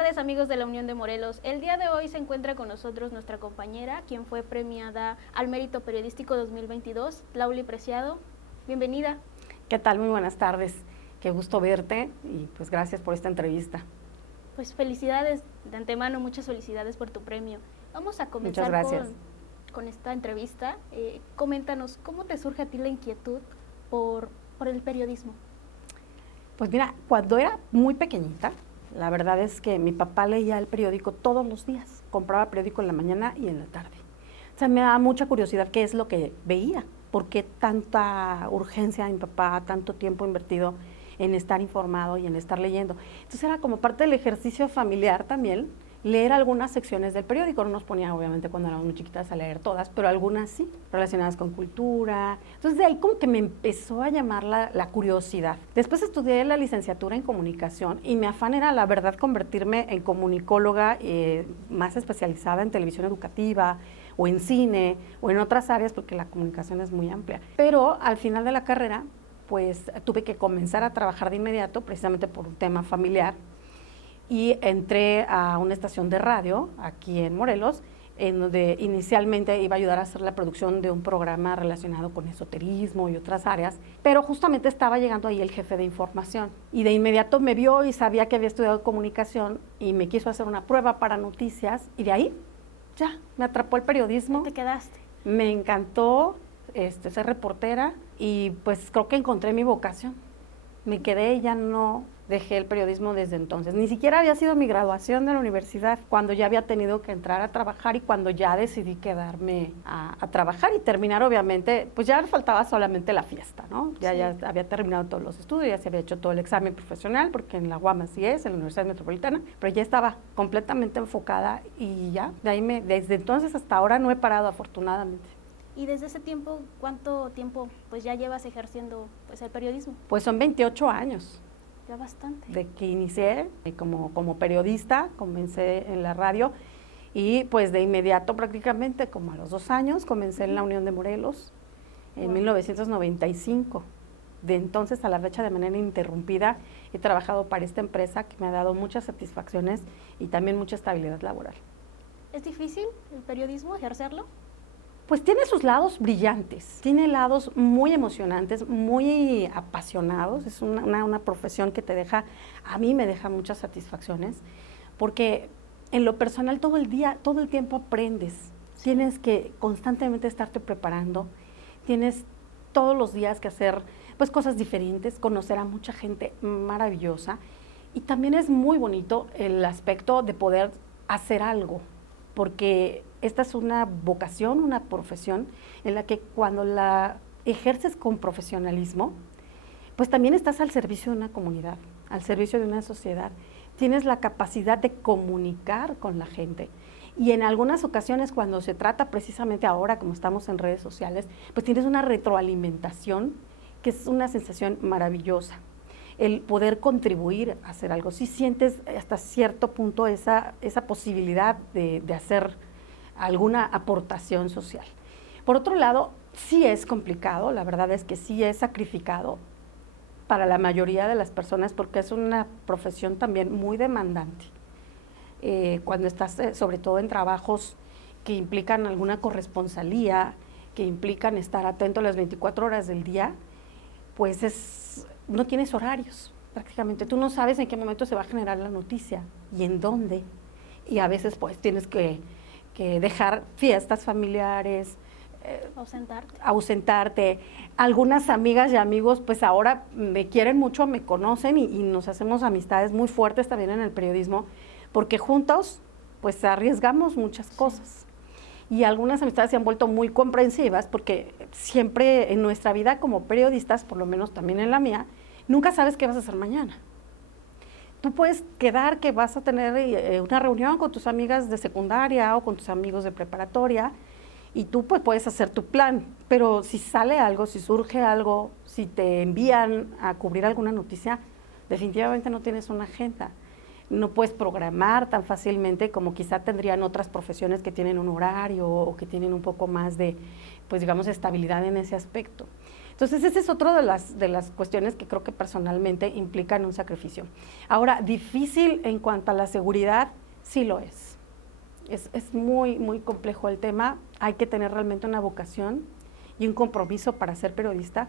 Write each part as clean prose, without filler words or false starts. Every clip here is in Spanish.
tardes, amigos de la Unión de Morelos. El día de hoy se encuentra con nosotros nuestra compañera, quien fue premiada al Mérito Periodístico 2022, Tlauli Preciado. Bienvenida. ¿Qué tal? Muy buenas tardes. Qué gusto verte y pues gracias por esta entrevista. Pues felicidades de antemano, muchas felicidades por tu premio. Vamos a comenzar con esta entrevista. Coméntanos, ¿cómo te surge a ti la inquietud por el periodismo? Pues mira, cuando era muy pequeñita, la verdad es que mi papá leía el periódico todos los días, compraba periódico en la mañana y en la tarde. O sea, me daba mucha curiosidad qué es lo que veía, por qué tanta urgencia de mi papá, tanto tiempo invertido en estar informado y en estar leyendo. Entonces era como parte del ejercicio familiar también, leer algunas secciones del periódico. No nos ponían obviamente cuando éramos muy chiquitas a leer todas, pero algunas sí, relacionadas con cultura. Entonces de ahí como que me empezó a llamar la curiosidad. Después estudié la licenciatura en comunicación y mi afán era la verdad convertirme en comunicóloga más especializada en televisión educativa o en cine o en otras áreas, porque la comunicación es muy amplia. Pero al final de la carrera pues tuve que comenzar a trabajar de inmediato precisamente por un tema familiar. Y entré a una estación de radio aquí en Morelos, en donde inicialmente iba a ayudar a hacer la producción de un programa relacionado con esoterismo y otras áreas, pero justamente estaba llegando ahí el jefe de información y de inmediato me vio y sabía que había estudiado comunicación y me quiso hacer una prueba para noticias y de ahí ya me atrapó el periodismo. ¿Te quedaste? Me encantó ser reportera y pues creo que encontré mi vocación. Me quedé y ya no dejé el periodismo desde entonces. Ni siquiera había sido mi graduación de la universidad cuando ya había tenido que entrar a trabajar y cuando ya decidí quedarme a trabajar y terminar, obviamente, pues ya faltaba solamente la fiesta, ¿no? Ya había terminado todos los estudios, ya se había hecho todo el examen profesional, porque en la UAM así es, en la Universidad Metropolitana, pero ya estaba completamente enfocada y ya, desde entonces hasta ahora no he parado, afortunadamente. Y desde ese tiempo, ¿cuánto tiempo pues ya llevas ejerciendo pues el periodismo? Pues son 28 años. Ya bastante. De que inicié como periodista, comencé en la radio y pues de inmediato prácticamente como a los 2 años comencé en la Unión de Morelos en 1995. De entonces a la fecha de manera ininterrumpida he trabajado para esta empresa que me ha dado muchas satisfacciones y también mucha estabilidad laboral. ¿Es difícil el periodismo, ejercerlo? Pues tiene sus lados brillantes, tiene lados muy emocionantes, muy apasionados. Es una profesión que te deja, a mí me deja muchas satisfacciones, porque en lo personal todo el día, todo el tiempo aprendes. Tienes que constantemente estarte preparando, tienes todos los días que hacer pues cosas diferentes, conocer a mucha gente maravillosa y también es muy bonito el aspecto de poder hacer algo, porque esta es una vocación, una profesión en la que cuando la ejerces con profesionalismo, pues también estás al servicio de una comunidad, al servicio de una sociedad. Tienes la capacidad de comunicar con la gente. Y en algunas ocasiones, cuando se trata precisamente ahora, como estamos en redes sociales, pues tienes una retroalimentación que es una sensación maravillosa. El poder contribuir a hacer algo. Sí sientes hasta cierto punto esa posibilidad de hacer alguna aportación social. Por otro lado, sí es complicado, la verdad es que sí es sacrificado para la mayoría de las personas porque es una profesión también muy demandante. Cuando estás sobre todo en trabajos que implican alguna corresponsalía, que implican estar atento a las 24 horas del día, pues no tienes horarios prácticamente. Tú no sabes en qué momento se va a generar la noticia y en dónde. Y a veces pues tienes que dejar fiestas familiares, ausentarte. Algunas amigas y amigos pues ahora me quieren mucho, me conocen y nos hacemos amistades muy fuertes también en el periodismo, porque juntos pues arriesgamos muchas cosas. Y algunas amistades se han vuelto muy comprensivas porque siempre en nuestra vida como periodistas, por lo menos también en la mía, nunca sabes qué vas a hacer mañana. Tú puedes quedar que vas a tener una reunión con tus amigas de secundaria o con tus amigos de preparatoria y tú pues puedes hacer tu plan, pero si sale algo, si surge algo, si te envían a cubrir alguna noticia, definitivamente no tienes una agenda. No puedes programar tan fácilmente como quizá tendrían otras profesiones que tienen un horario o que tienen un poco más de, pues digamos, estabilidad en ese aspecto. Entonces, ese es otro de las cuestiones que creo que personalmente implican un sacrificio. Ahora, difícil en cuanto a la seguridad, sí lo es. Es muy, muy complejo el tema. Hay que tener realmente una vocación y un compromiso para ser periodista,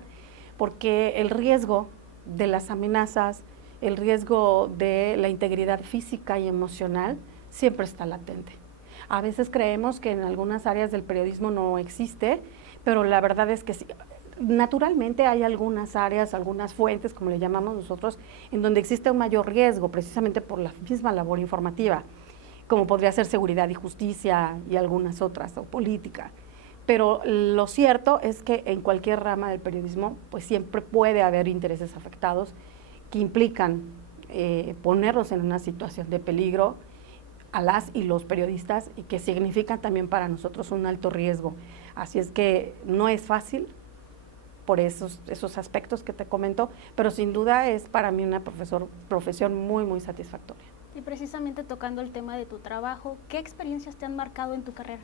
porque el riesgo de las amenazas, el riesgo de la integridad física y emocional siempre está latente. A veces creemos que en algunas áreas del periodismo no existe, pero la verdad es que sí. Naturalmente hay algunas áreas, algunas fuentes, como le llamamos nosotros, en donde existe un mayor riesgo, precisamente por la misma labor informativa, como podría ser seguridad y justicia y algunas otras, o política. Pero lo cierto es que en cualquier rama del periodismo, pues siempre puede haber intereses afectados que implican ponernos en una situación de peligro a las y los periodistas y que significan también para nosotros un alto riesgo. Así es que no es fácil por esos aspectos que te comento, pero sin duda es para mí una profesión muy, muy satisfactoria. Y precisamente tocando el tema de tu trabajo, ¿qué experiencias te han marcado en tu carrera?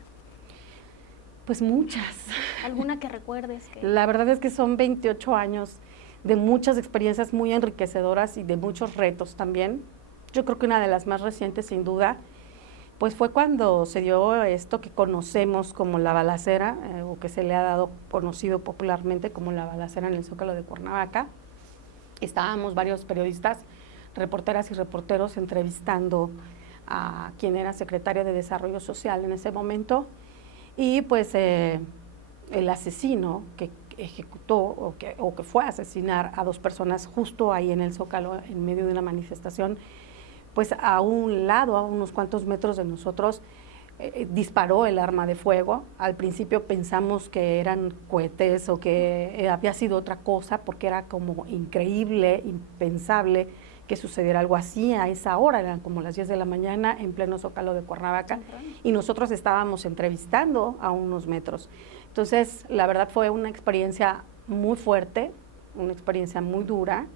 Pues muchas. ¿Alguna que recuerdes? La verdad es que son 28 años de muchas experiencias muy enriquecedoras y de muchos retos también. Yo creo que una de las más recientes, sin duda, pues fue cuando se dio esto que conocemos como la balacera, o que se le ha dado conocido popularmente como la balacera en el Zócalo de Cuernavaca. Estábamos varios periodistas, reporteras y reporteros entrevistando a quien era secretario de Desarrollo Social en ese momento, y pues el asesino que ejecutó o que fue a asesinar a 2 personas justo ahí en el Zócalo en medio de una manifestación, pues a un lado, a unos cuantos metros de nosotros, disparó el arma de fuego. Al principio pensamos que eran cohetes o que había sido otra cosa, porque era como increíble, impensable que sucediera algo así a esa hora. Eran como las 10 de la mañana en pleno Zócalo de Cuernavaca y nosotros estábamos entrevistando a unos metros. Entonces, la verdad fue una experiencia muy fuerte, una experiencia muy dura,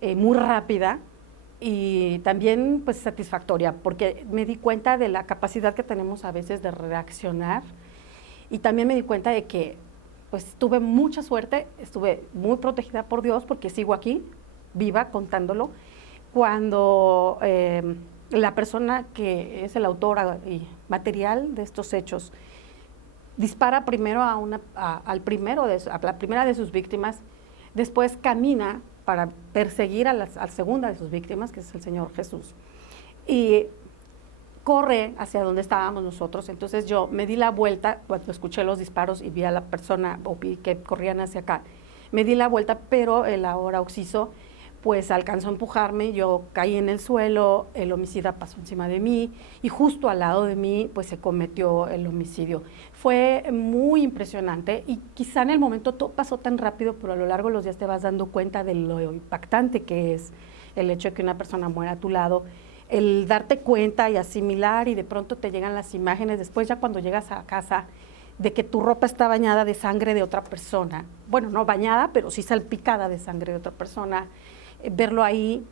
muy rápida, y también pues satisfactoria, porque me di cuenta de la capacidad que tenemos a veces de reaccionar, y también me di cuenta de que pues tuve mucha suerte, estuve muy protegida por Dios, porque sigo aquí, viva, contándolo, cuando la persona que es el autor y material de estos hechos dispara primero a la primera de sus víctimas, después camina para perseguir a la segunda de sus víctimas, que es el Señor Jesús, y corre hacia donde estábamos nosotros. Entonces yo me di la vuelta cuando escuché los disparos y vi a la persona, o vi que corrían hacia acá, me di la vuelta, pero el ahora occiso pues alcanzó a empujarme, yo caí en el suelo, el homicida pasó encima de mí y justo al lado de mí pues se cometió el homicidio. Fue muy impresionante y quizá en el momento todo pasó tan rápido, pero a lo largo de los días te vas dando cuenta de lo impactante que es el hecho de que una persona muera a tu lado, el darte cuenta y asimilar, y de pronto te llegan las imágenes después ya cuando llegas a casa de que tu ropa está bañada de sangre de otra persona, bueno, no bañada, pero sí salpicada de sangre de otra persona, verlo ahí.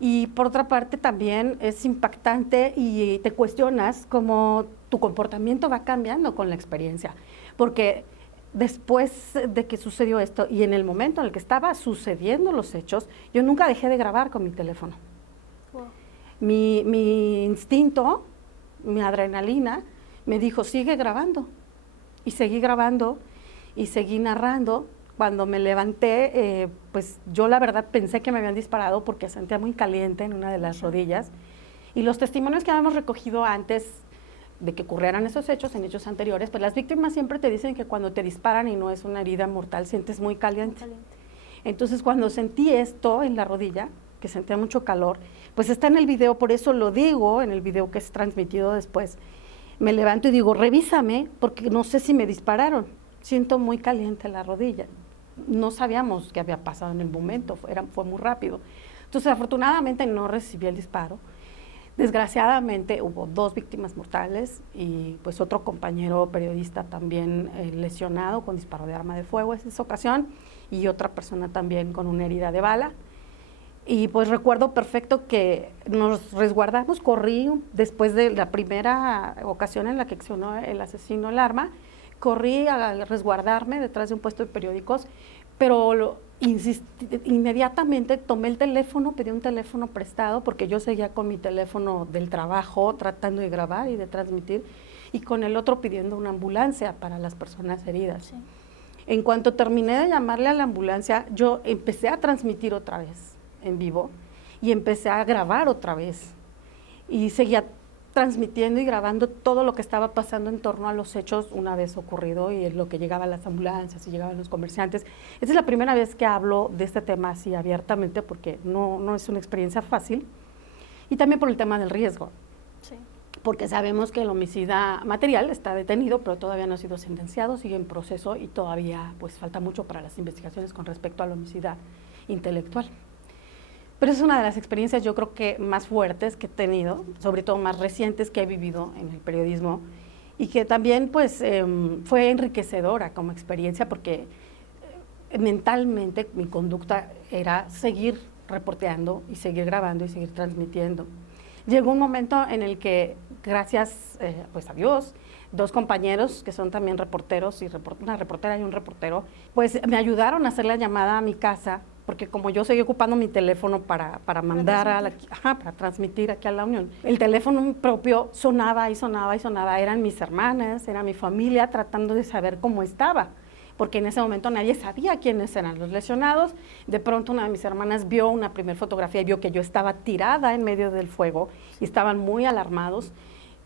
Y por otra parte también es impactante y te cuestionas cómo tu comportamiento va cambiando con la experiencia, porque después de que sucedió esto y en el momento en el que estaba sucediendo los hechos, yo nunca dejé de grabar con mi teléfono. Wow. Mi instinto, mi adrenalina me dijo, sigue grabando, y seguí grabando y seguí narrando. Cuando me levanté, pues yo la verdad pensé que me habían disparado porque sentía muy caliente en una de las rodillas, y los testimonios que habíamos recogido antes de que ocurrieran esos hechos, en hechos anteriores, pues las víctimas siempre te dicen que cuando te disparan y no es una herida mortal, sientes muy caliente. Entonces cuando sentí esto en la rodilla, que sentía mucho calor, pues está en el video, por eso lo digo, en el video que es transmitido después, me levanto y digo, revísame, porque no sé si me dispararon, siento muy caliente la rodilla. No sabíamos qué había pasado en el momento, fue muy rápido. Entonces, afortunadamente no recibí el disparo. Desgraciadamente hubo 2 víctimas mortales y pues otro compañero periodista también lesionado con disparo de arma de fuego en esa ocasión, y otra persona también con una herida de bala. Y pues recuerdo perfecto que nos resguardamos, corrí después de la primera ocasión en la que accionó el asesino el arma, corrí a resguardarme detrás de un puesto de periódicos, pero inmediatamente tomé el teléfono, pedí un teléfono prestado, porque yo seguía con mi teléfono del trabajo tratando de grabar y de transmitir, y con el otro pidiendo una ambulancia para las personas heridas. Sí. En cuanto terminé de llamarle a la ambulancia, yo empecé a transmitir otra vez en vivo y empecé a grabar otra vez. Y seguía transmitiendo y grabando todo lo que estaba pasando en torno a los hechos una vez ocurrido y en lo que llegaban las ambulancias y llegaban los comerciantes. Esta es la primera vez que hablo de este tema así abiertamente, porque no es una experiencia fácil, y también por el tema del riesgo. Sí. Porque sabemos que el homicida material está detenido, pero todavía no ha sido sentenciado, sigue en proceso y todavía pues falta mucho para las investigaciones con respecto al homicida intelectual. Pero es una de las experiencias yo creo que más fuertes que he tenido, sobre todo más recientes que he vivido en el periodismo, y que también pues fue enriquecedora como experiencia, porque mentalmente mi conducta era seguir reporteando y seguir grabando y seguir transmitiendo. Llegó un momento en el que, gracias pues a Dios, dos compañeros que son también reporteros, una reportera y un reportero, pues me ayudaron a hacer la llamada a mi casa, porque como yo seguía ocupando mi teléfono para mandar para transmitir aquí a la Unión, el teléfono propio sonaba y sonaba y sonaba, eran mis hermanas, era mi familia tratando de saber cómo estaba, porque en ese momento nadie sabía quiénes eran los lesionados. De pronto una de mis hermanas vio una primera fotografía y vio que yo estaba tirada en medio del fuego y estaban muy alarmados.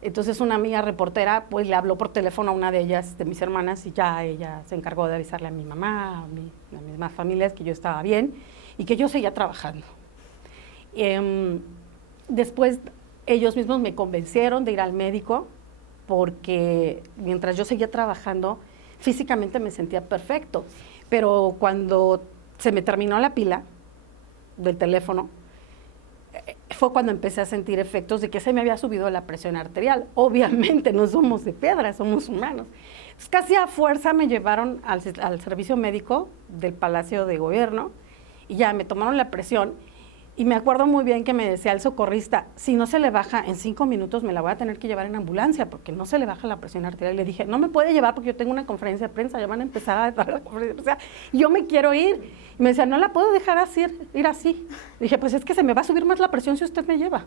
Entonces una amiga reportera pues le habló por teléfono a una de ellas, de mis hermanas, y ya ella se encargó de avisarle a mi mamá, a mis mismas familias, que yo estaba bien y que yo seguía trabajando. Después ellos mismos me convencieron de ir al médico, porque mientras yo seguía trabajando, físicamente me sentía perfecto, pero cuando se me terminó la pila del teléfono, fue cuando empecé a sentir efectos de que se me había subido la presión arterial. Obviamente no somos de piedra, somos humanos. Entonces, casi a fuerza me llevaron al servicio médico del Palacio de Gobierno y ya me tomaron la presión. Y me acuerdo muy bien que me decía el socorrista, si no se le baja en 5 minutos me la voy a tener que llevar en ambulancia porque no se le baja la presión arterial. Y le dije, no me puede llevar porque yo tengo una conferencia de prensa, ya van a empezar a dar la conferencia de prensa, yo me quiero ir. Y me decía, no la puedo dejar así, ir así. Le dije, pues es que se me va a subir más la presión si usted me lleva.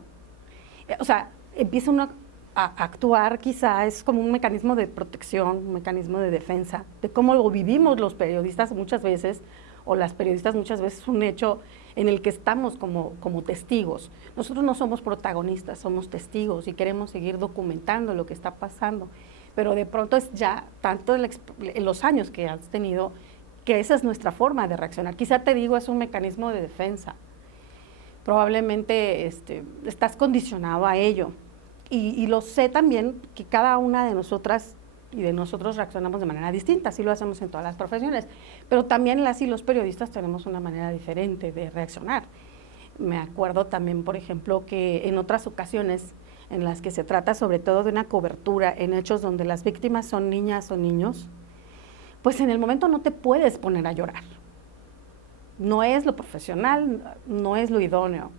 O sea, empieza uno a actuar, quizá es como un mecanismo de protección, un mecanismo de defensa, de cómo lo vivimos los periodistas muchas veces, o las periodistas muchas veces, es un hecho en el que estamos como testigos. Nosotros no somos protagonistas, somos testigos y queremos seguir documentando lo que está pasando, pero de pronto es ya tanto en los años que has tenido que esa es nuestra forma de reaccionar. Quizá te digo, es un mecanismo de defensa. Probablemente estás condicionado a ello y lo sé también que cada una de nosotras y de nosotros reaccionamos de manera distinta, así lo hacemos en todas las profesiones, pero también las y los periodistas tenemos una manera diferente de reaccionar. Me acuerdo también, por ejemplo, que en otras ocasiones en las que se trata sobre todo de una cobertura en hechos donde las víctimas son niñas o niños, pues en el momento no te puedes poner a llorar. No es lo profesional, no es lo idóneo.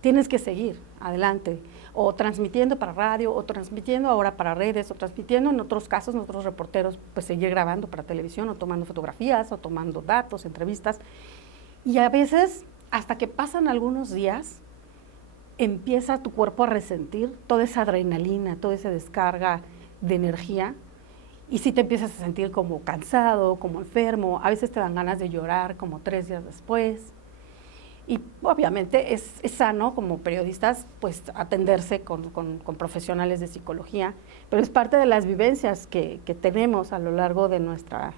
Tienes que seguir adelante, o transmitiendo para radio, o transmitiendo ahora para redes, o transmitiendo en otros casos, nosotros reporteros, pues seguir grabando para televisión, o tomando fotografías, o tomando datos, entrevistas. Y a veces, hasta que pasan algunos días, empieza tu cuerpo a resentir toda esa adrenalina, toda esa descarga de energía, y sí te empiezas a sentir como cansado, como enfermo, a veces te dan ganas de llorar como 3 días después. Y obviamente es sano como periodistas pues atenderse con profesionales de psicología, pero es parte de las vivencias que tenemos a lo largo de nuestra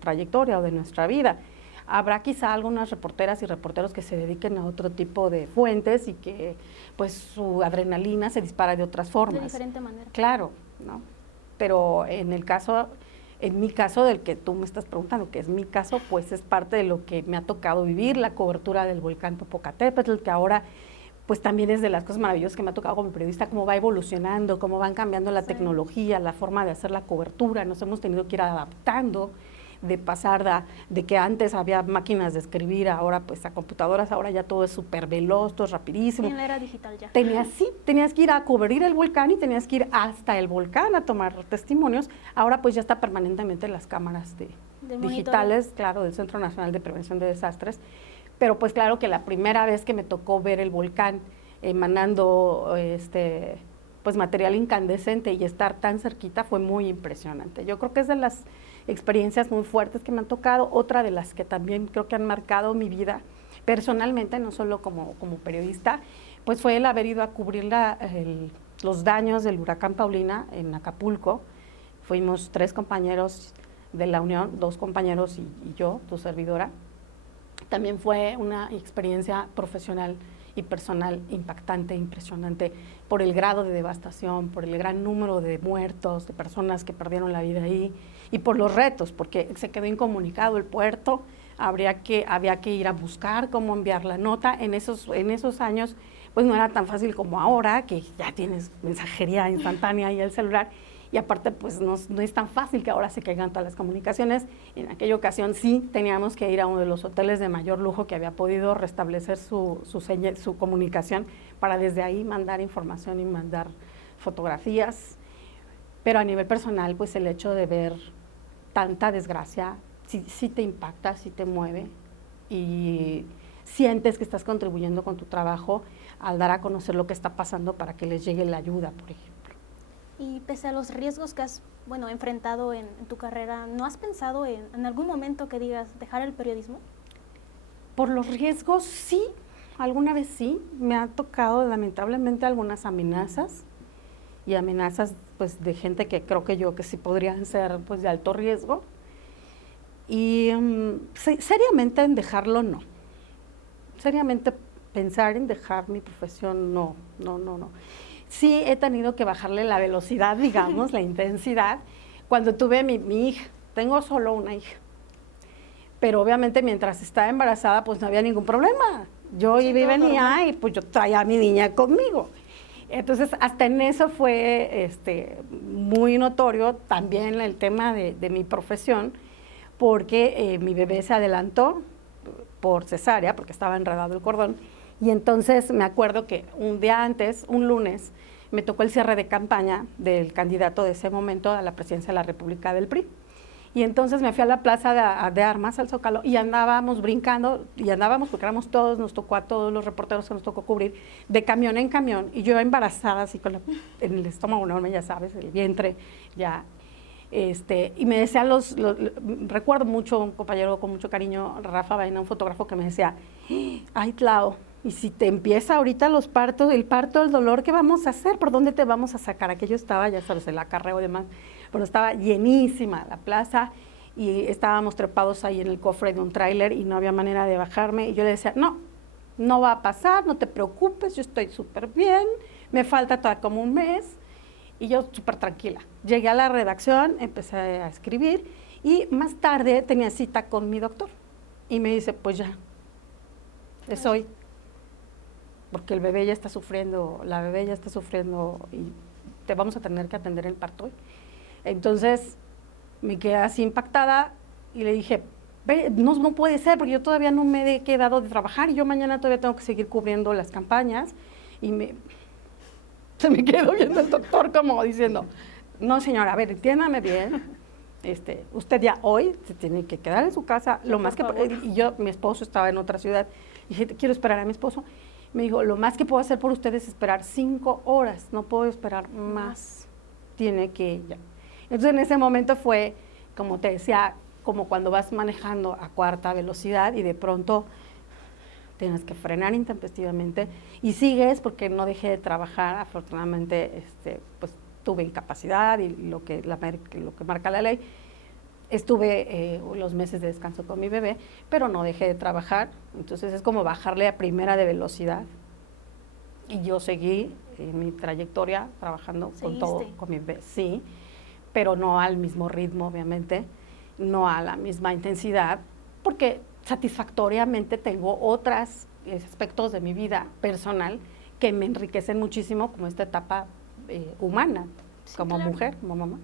trayectoria o de nuestra vida. Habrá quizá algunas reporteras y reporteros que se dediquen a otro tipo de fuentes y que pues su adrenalina se dispara de otras formas. De diferente manera. Claro, ¿no? Pero en mi caso del que tú me estás preguntando, que es mi caso, pues es parte de lo que me ha tocado vivir, la cobertura del volcán Popocatépetl, que ahora pues también es de las cosas maravillosas que me ha tocado como periodista, cómo va evolucionando, cómo van cambiando la tecnología, la forma de hacer la cobertura, nos hemos tenido que ir adaptando, de pasar de que antes había máquinas de escribir, ahora pues a computadoras, ahora ya todo es súper veloz, todo es rapidísimo. Sí, en la era digital ya. Tenías que ir a cubrir el volcán y tenías que ir hasta el volcán a tomar testimonios, ahora pues ya está permanentemente las cámaras digitales, claro, del Centro Nacional de Prevención de Desastres, pero pues claro que la primera vez que me tocó ver el volcán emanando pues material incandescente y estar tan cerquita fue muy impresionante. Yo creo que es de las experiencias muy fuertes que me han tocado, otra de las que también creo que han marcado mi vida personalmente, no solo como periodista, pues fue el haber ido a cubrir los daños del huracán Paulina en Acapulco. Fuimos 3 compañeros de la Unión, 2 compañeros y yo, tu servidora. También fue una experiencia profesional y personal impactante, impresionante, por el grado de devastación, por el gran número de muertos, de personas que perdieron la vida ahí, y por los retos, porque se quedó incomunicado el puerto, había que ir a buscar cómo enviar la nota. En esos años, pues no era tan fácil como ahora, que ya tienes mensajería instantánea y el celular, y aparte pues no es tan fácil que ahora se caigan todas las comunicaciones. En aquella ocasión sí teníamos que ir a uno de los hoteles de mayor lujo que había podido restablecer su comunicación para desde ahí mandar información y mandar fotografías, pero a nivel personal pues el hecho de ver tanta desgracia sí te impacta, sí te mueve y sientes que estás contribuyendo con tu trabajo al dar a conocer lo que está pasando para que les llegue la ayuda, por ejemplo. Y pese a los riesgos que has enfrentado en tu carrera, ¿no has pensado en algún momento que digas dejar el periodismo? Por los riesgos, sí, alguna vez sí. Me ha tocado lamentablemente algunas amenazas, y amenazas pues de gente que creo que sí podrían ser pues de alto riesgo. Y seriamente en dejarlo no. Seriamente pensar en dejar mi profesión no. Sí he tenido que bajarle la velocidad, digamos, la intensidad. Cuando tuve mi hija, tengo solo una hija, pero obviamente mientras estaba embarazada pues no había ningún problema. Yo iba y venía y pues yo traía a mi niña conmigo. Entonces hasta en eso fue muy notorio también el tema de mi profesión, porque mi bebé se adelantó por cesárea, porque estaba enredado el cordón. Y entonces me acuerdo que un día antes, un lunes, me tocó el cierre de campaña del candidato de ese momento a la presidencia de la República del PRI. Y entonces me fui a la plaza de Armas, al Zócalo, y andábamos brincando, porque éramos todos, nos tocó a todos los reporteros que nos tocó cubrir, de camión en camión, y yo embarazada, así en el estómago enorme, ya sabes, el vientre, ya. Y me decía recuerdo mucho un compañero con mucho cariño, Rafa Baena, un fotógrafo, que me decía, ay, Clau, y si te empieza ahorita el parto, el dolor, ¿qué vamos a hacer? ¿Por dónde te vamos a sacar? Aquello estaba, ya sabes, el acarreo y demás, pero estaba llenísima la plaza y estábamos trepados ahí en el cofre de un tráiler y no había manera de bajarme. Y yo le decía, no va a pasar, no te preocupes, yo estoy súper bien, me falta todavía como un mes. Y yo súper tranquila. Llegué a la redacción, empecé a escribir y más tarde tenía cita con mi doctor. Y me dice, pues ya, es hoy. Porque el bebé ya está sufriendo, la bebé ya está sufriendo y te vamos a tener que atender el parto hoy. Entonces me quedé así impactada y le dije, no puede ser porque yo todavía no me he quedado de trabajar y yo mañana todavía tengo que seguir cubriendo las campañas. Y se me quedó viendo el doctor como diciendo, no señora, a ver, entiéndame bien, usted ya hoy se tiene que quedar en su casa, sí, lo más que, y mi esposo estaba en otra ciudad, y dije, quiero esperar a mi esposo. Me dijo, lo más que puedo hacer por usted es esperar 5 horas, no puedo esperar más, tiene que ya. Entonces en ese momento fue, como te decía, como cuando vas manejando a 4ª velocidad y de pronto tienes que frenar intempestivamente y sigues, porque no dejé de trabajar. Afortunadamente pues tuve incapacidad y lo que marca la ley. Estuve los meses de descanso con mi bebé, pero no dejé de trabajar. Entonces es como bajarle a primera de velocidad y yo seguí en mi trayectoria trabajando con todo, con mi bebé, sí, pero no al mismo ritmo, obviamente, no a la misma intensidad, porque satisfactoriamente tengo otros aspectos de mi vida personal que me enriquecen muchísimo, como esta etapa humana, como mujer, como mamá.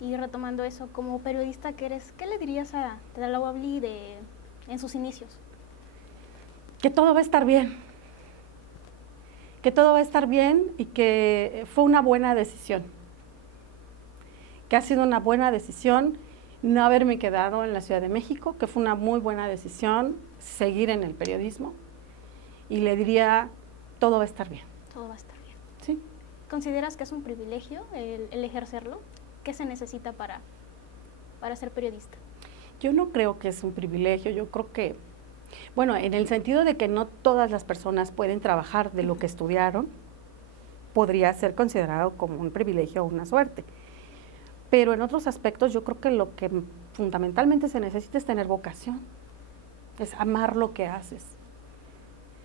Y retomando eso, como periodista que eres, ¿qué le dirías a Lau Abli en sus inicios? Que todo va a estar bien. Que todo va a estar bien y que fue una buena decisión. Que ha sido una buena decisión no haberme quedado en la Ciudad de México, que fue una muy buena decisión, seguir en el periodismo, y le diría, todo va a estar bien. Todo va a estar bien. Sí. ¿Consideras que es un privilegio el ejercerlo? ¿Qué se necesita para ser periodista? Yo no creo que es un privilegio, yo creo que, bueno, en el sentido de que no todas las personas pueden trabajar de lo que estudiaron, podría ser considerado como un privilegio o una suerte. Pero en otros aspectos yo creo que lo que fundamentalmente se necesita es tener vocación, es amar lo que haces.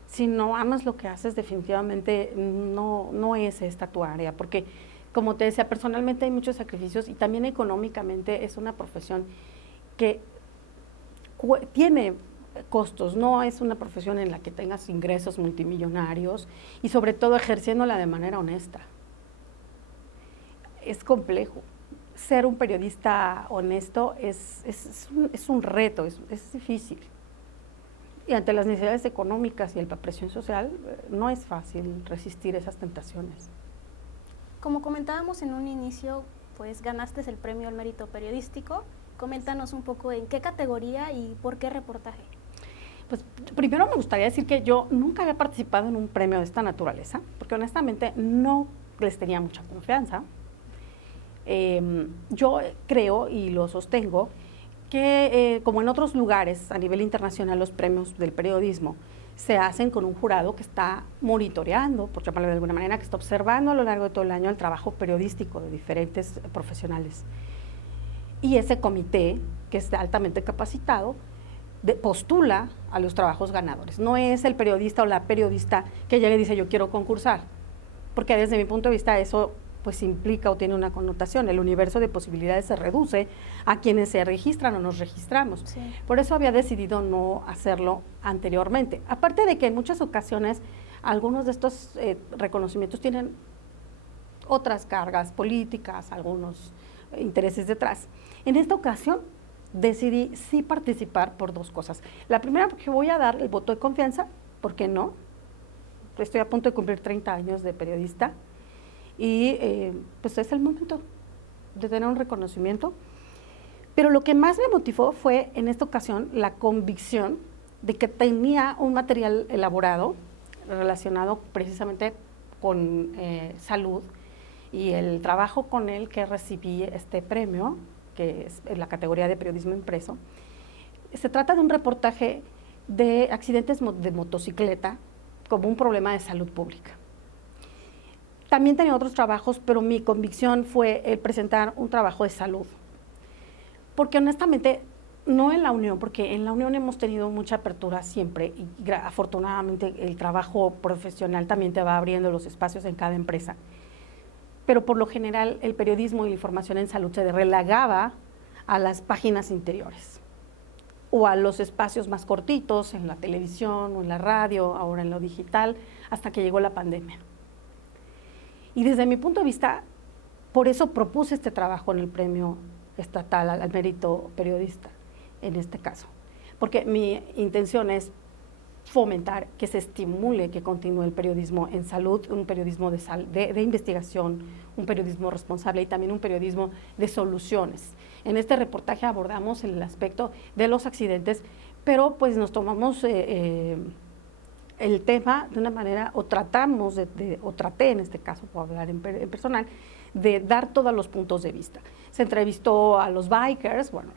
Si no amas lo que haces, definitivamente no es esta tu área, porque como te decía, personalmente hay muchos sacrificios y también económicamente es una profesión que tiene costos, no es una profesión en la que tengas ingresos multimillonarios y sobre todo ejerciéndola de manera honesta. Es complejo. Ser un periodista honesto es un reto, es difícil. Y ante las necesidades económicas y la presión social, no es fácil resistir esas tentaciones. Como comentábamos en un inicio, pues ganaste el premio al mérito periodístico. Coméntanos un poco en qué categoría y por qué reportaje. Pues primero me gustaría decir que yo nunca había participado en un premio de esta naturaleza, porque honestamente no les tenía mucha confianza. Yo creo y lo sostengo que como en otros lugares a nivel internacional los premios del periodismo se hacen con un jurado que está monitoreando, por llamarlo de alguna manera, que está observando a lo largo de todo el año el trabajo periodístico de diferentes profesionales. Y ese comité, que está altamente capacitado, postula a los trabajos ganadores. No es el periodista o la periodista que llega y dice yo quiero concursar, porque desde mi punto de vista eso pues implica o tiene una connotación. El universo de posibilidades se reduce a quienes se registran o nos registramos. Sí. Por eso había decidido no hacerlo anteriormente. Aparte de que en muchas ocasiones algunos de estos reconocimientos tienen otras cargas políticas, algunos intereses detrás. En esta ocasión decidí sí participar por dos cosas. La primera, porque voy a dar el voto de confianza, ¿por qué no? Estoy a punto de cumplir 30 años de periodista y pues es el momento de tener un reconocimiento. Pero lo que más me motivó fue en esta ocasión la convicción de que tenía un material elaborado relacionado precisamente con salud y el trabajo con el que recibí este premio, que es en la categoría de periodismo impreso. Se trata de un reportaje de accidentes de motocicleta como un problema de salud pública. También tenía otros trabajos, pero mi convicción fue el presentar un trabajo de salud. Porque honestamente, no en la Unión, porque en la Unión hemos tenido mucha apertura siempre y afortunadamente el trabajo profesional también te va abriendo los espacios en cada empresa. Pero por lo general el periodismo y la información en salud se relegaba a las páginas interiores o a los espacios más cortitos en la televisión o en la radio, ahora en lo digital, hasta que llegó la pandemia. Y desde mi punto de vista, por eso propuse este trabajo en el premio estatal al mérito periodista, en este caso, porque mi intención es fomentar que se estimule que continúe el periodismo en salud, un periodismo de investigación, un periodismo responsable y también un periodismo de soluciones. En este reportaje abordamos el aspecto de los accidentes, pero pues nos tomamos el tema de una manera, o tratamos, o traté en este caso, puedo hablar en personal, de dar todos los puntos de vista. Se entrevistó a los bikers, bueno,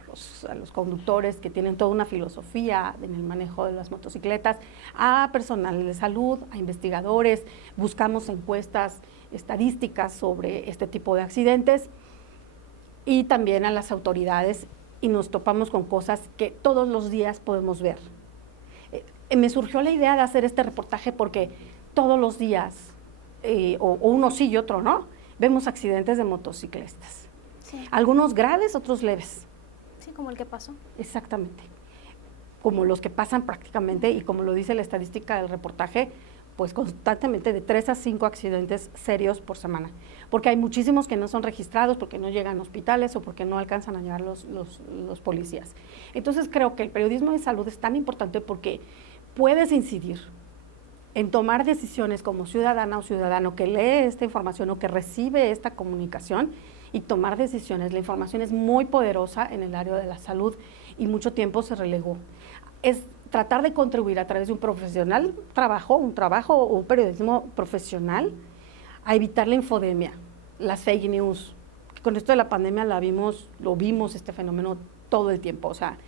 a los conductores que tienen toda una filosofía en el manejo de las motocicletas, a personal de salud, a investigadores, buscamos encuestas estadísticas sobre este tipo de accidentes y también a las autoridades y nos topamos con cosas que todos los días podemos ver. Me surgió la idea de hacer este reportaje porque todos los días, o uno sí y otro no, vemos accidentes de motociclistas. Sí. Algunos graves, otros leves. Sí, como el que pasó. Exactamente. Como los que pasan prácticamente, y como lo dice la estadística del reportaje, pues constantemente de 3 a 5 accidentes serios por semana. Porque hay muchísimos que no son registrados, porque no llegan a hospitales o porque no alcanzan a llegar los policías. Entonces creo que el periodismo de salud es tan importante porque puedes incidir en tomar decisiones como ciudadana o ciudadano que lee esta información o que recibe esta comunicación y tomar decisiones. La información es muy poderosa en el área de la salud y mucho tiempo se relegó. Es tratar de contribuir a través de un profesional, un trabajo o un periodismo profesional a evitar la infodemia, las fake news. Con esto de la pandemia lo vimos este fenómeno todo el tiempo, o sea,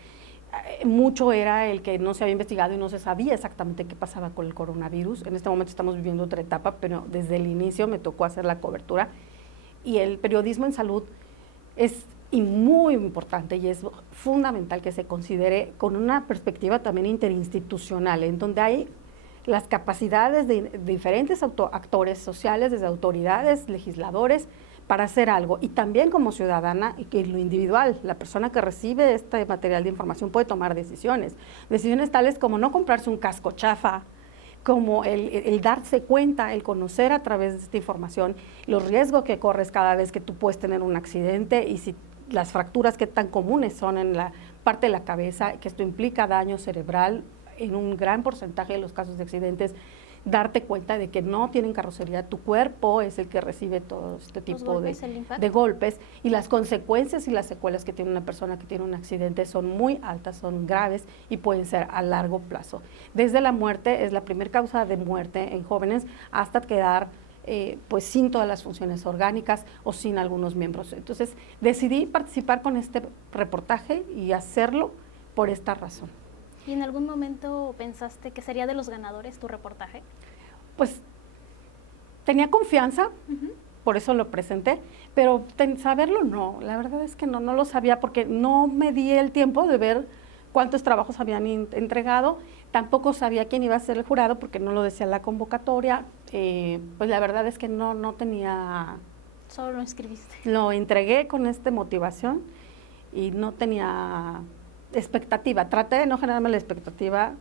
mucho era el que no se había investigado y no se sabía exactamente qué pasaba con el coronavirus. En este momento estamos viviendo otra etapa, pero desde el inicio me tocó hacer la cobertura y el periodismo en salud es muy importante y es fundamental que se considere con una perspectiva también interinstitucional, en donde hay las capacidades de diferentes actores sociales, desde autoridades, legisladores, para hacer algo. Y también como ciudadana, y que en lo individual, la persona que recibe este material de información puede tomar decisiones. Decisiones tales como no comprarse un casco chafa, como el darse cuenta, el conocer a través de esta información los riesgos que corres cada vez que tú puedes tener un accidente y si las fracturas que tan comunes son en la parte de la cabeza, que esto implica daño cerebral en un gran porcentaje de los casos de accidentes, darte cuenta de que no tienen carrocería, tu cuerpo es el que recibe todo este tipo de golpes y las consecuencias y las secuelas que tiene una persona que tiene un accidente son muy altas, son graves y pueden ser a largo plazo. Desde la muerte, es la primera causa de muerte en jóvenes, hasta quedar pues sin todas las funciones orgánicas o sin algunos miembros. Entonces decidí participar con este reportaje y hacerlo por esta razón. ¿Y en algún momento pensaste que sería de los ganadores tu reportaje? Pues tenía confianza, por eso lo presenté, pero saberlo no, la verdad es que no lo sabía porque no me di el tiempo de ver cuántos trabajos habían entregado, tampoco sabía quién iba a ser el jurado porque no lo decía la convocatoria, pues la verdad es que no tenía... Solo lo escribiste. Lo entregué con esta motivación y no tenía expectativa, traté de no generarme la expectativa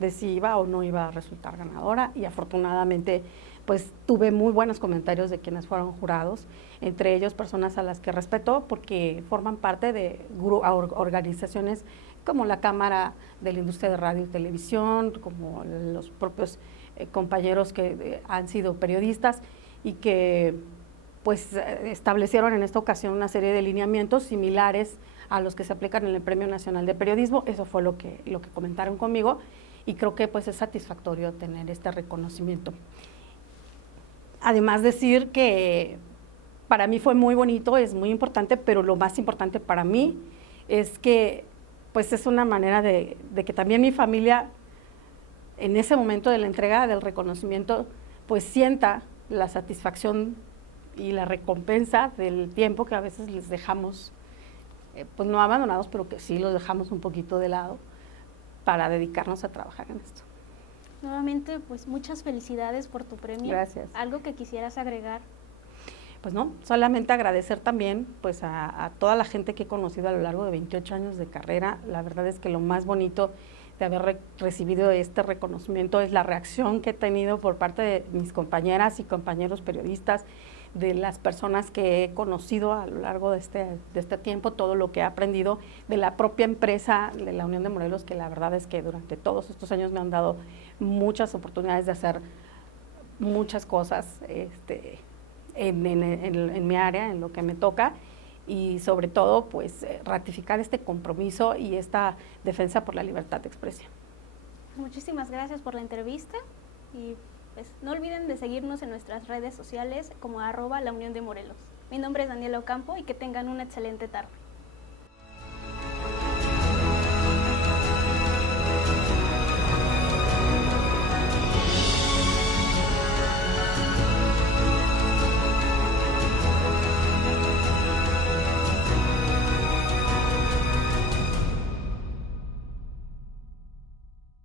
de si iba o no iba a resultar ganadora y afortunadamente pues tuve muy buenos comentarios de quienes fueron jurados, entre ellos personas a las que respeto porque forman parte de organizaciones como la Cámara de la Industria de Radio y Televisión, como los propios compañeros que han sido periodistas y que pues establecieron en esta ocasión una serie de lineamientos similares a los que se aplican en el Premio Nacional de Periodismo. Eso fue lo que comentaron conmigo y creo que pues es satisfactorio tener este reconocimiento. Además decir que para mí fue muy bonito, es muy importante, pero lo más importante para mí es que pues es una manera de que también mi familia en ese momento de la entrega del reconocimiento pues sienta la satisfacción y la recompensa del tiempo que a veces les dejamos pues no abandonados, pero que sí los dejamos un poquito de lado para dedicarnos a trabajar en esto. Nuevamente, pues muchas felicidades por tu premio. Gracias. ¿Algo que quisieras agregar? Pues no, solamente agradecer también pues a toda la gente que he conocido a lo largo de 28 años de carrera. La verdad es que lo más bonito de haber recibido este reconocimiento es la reacción que he tenido por parte de mis compañeras y compañeros periodistas, de las personas que he conocido a lo largo de este tiempo, todo lo que he aprendido de la propia empresa de la Unión de Morelos, que la verdad es que durante todos estos años me han dado muchas oportunidades de hacer muchas cosas en mi área, en lo que me toca, y sobre todo pues ratificar este compromiso y esta defensa por la libertad de expresión. Muchísimas gracias por la entrevista y pues no olviden de seguirnos en nuestras redes sociales como @La Unión de Morelos. Mi nombre es Daniela Ocampo y que tengan una excelente tarde.